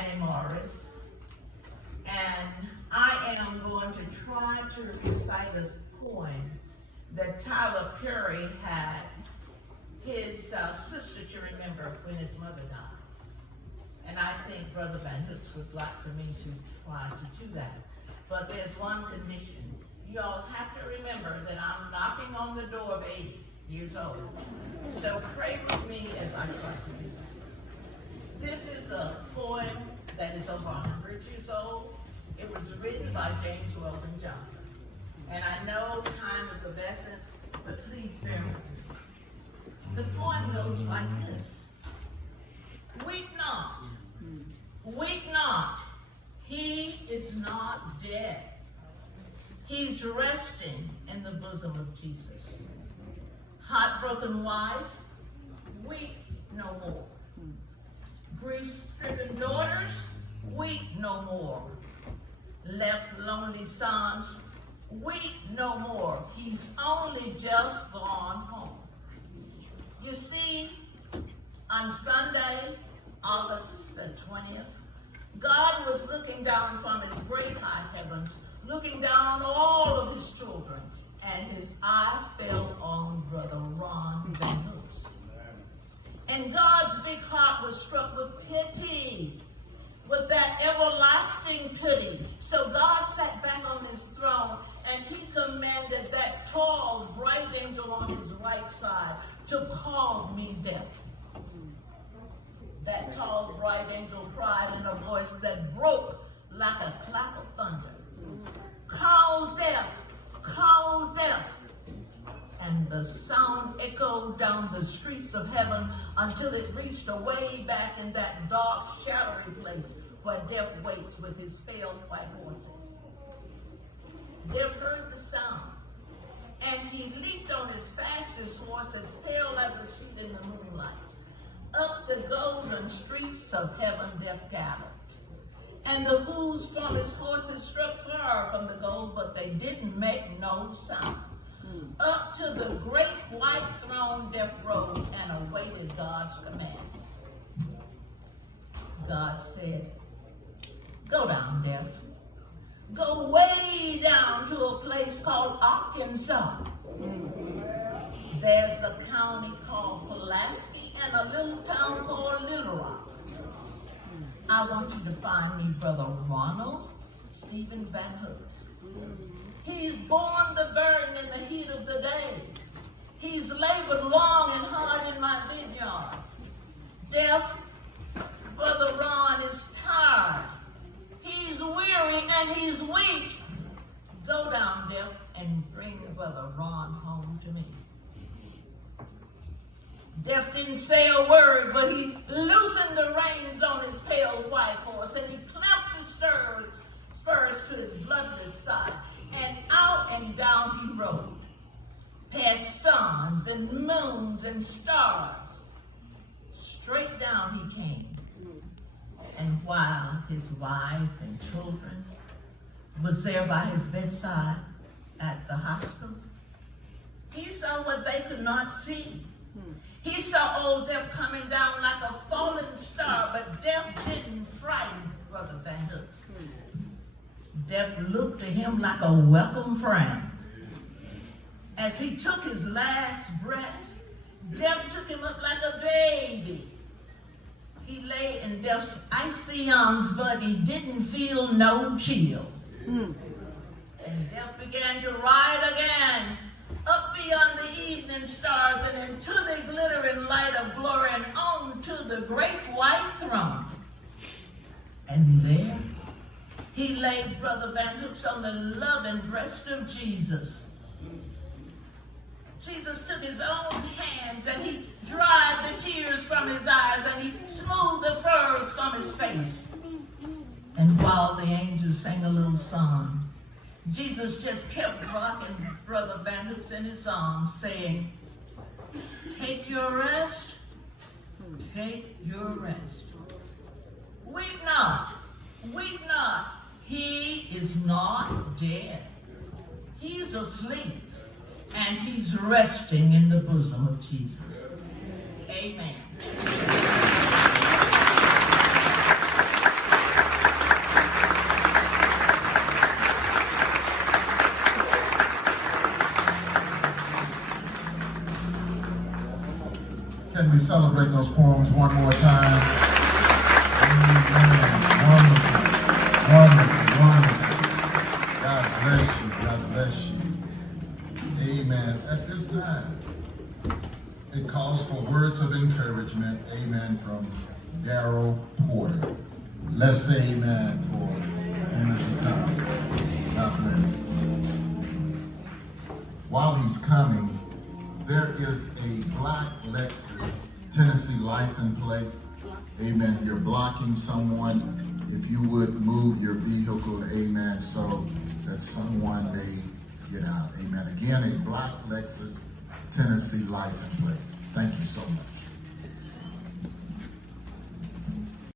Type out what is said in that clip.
Addie Morris, and I am going to try to recite a poem that Tyler Perry had his sister to remember when his mother died. And I think Brother VanHooks would like for me to try to do that. But there's one condition. You all have to remember that I'm knocking on the door of 80 years old. So pray with me as I try to do that. This is a poem that is over 100 years old. It was written by James Weldon Johnson. And I know time is of essence, but please bear with me. The poem goes like this. Weep not, he is not dead. He's resting in the bosom of Jesus. Heartbroken wife, weep no more. Grief-stricken daughters, weep no more. Left lonely sons, weep no more. He's only just gone home. You see, on Sunday, August the 20th, God was looking down from his great high heavens, looking down on all of his children, and his eye fell on Brother Ron VanHooks. And God's big heart was struck with pity, with that everlasting pity. So God sat back on his throne, and he commanded that tall, bright angel on his right side to call me death. That tall, bright angel cried in a voice that broke like a clap of thunder. Call death, call death. And the sound echoed down the streets of heaven until it reached away back in that dark, shadowy place where death waits with his pale white horses. Death heard the sound, and he leaped on his fastest horse, as pale as a sheet in the moonlight. Up the golden streets of heaven death galloped, and the hooves from his horses struck far from the gold, but they didn't make no sound. Up to the great white throne death rode and awaited God's command. God said, go down, death. Go way down to a place called Arkansas. There's a county called Pulaski and a little town called Little Rock. I want you to find me Brother Ronald Stephen VanHooks. He's borne the burden in the heat of the day. He's labored long and hard in my vineyards. Deaf, Brother Ron is tired. He's weary and he's weak. Go down, Deaf, and bring Brother Ron home to me. Deaf didn't say a word, but he loosened the reins on his pale white horse, and he clamped the spurs to his bloodless side, and out and down he rode, past suns and moons and stars. Straight down he came, and while his wife and children was there by his bedside at the hospital, he saw what they could not see. He saw old Death coming down like a falling star, but Death didn't frighten Brother VanHooks. Death looked to him like a welcome friend. As he took his last breath, Death took him up like a baby. He lay in Death's icy arms, but he didn't feel no chill. And Death began to ride again, up beyond the evening stars and into the glittering light of glory and on to the great white throne. And there he laid Brother VanHooks on the loving breast of Jesus. Jesus took his own hands and he dried the tears from his eyes and he smoothed the furrows from his face. And while the angels sang a little song, Jesus just kept rocking Brother VanHooks in his arms, saying, take your rest, take your rest. Weep not, he is not dead. He's asleep, and he's resting in the bosom of Jesus. Amen. celebrate those poems one more time? Amen. Wonderful. Wonderful. Wonderful. God bless you. God bless you. Amen. At this time, it calls for words of encouragement. Amen. From Darrell Porter. Let's say amen for Energy Time. God bless. While he's coming, there is a black Lexus Tennessee license plate. Amen. You're blocking someone. If you would move your vehicle, amen, so that someone may get out. Amen. Again, a black Lexus Tennessee license plate. Thank you so much.